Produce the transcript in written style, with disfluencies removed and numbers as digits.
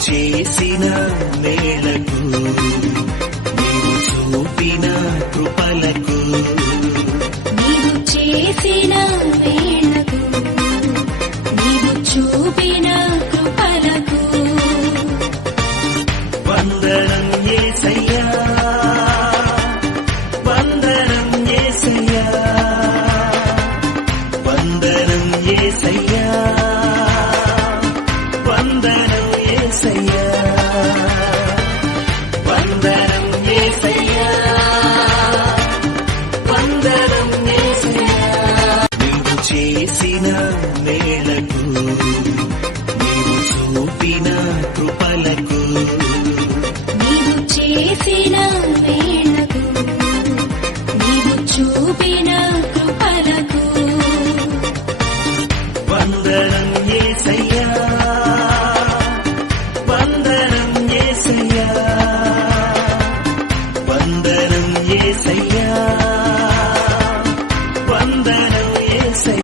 చేసిన మేలకు నీవు చూపిన కృపలకు నీవు చేసిన మేలకు నీవు చూపిన కృపలకు వందనం యేసయ్యా వందనం యేసయ్యా వందనం యేసయ్యా వందనం యేసయ్యా వందనం యేసయ్యా వందనం యేసయ్యా నీవు చేసిన మేలకు నీవు చూపిన కృపలకు నీవు చేసిన మేలకు నీవు చూపిన కృపలకు వందనం యేసయ్యా వందనం యేసయ్యా వందనం యేసయ్యా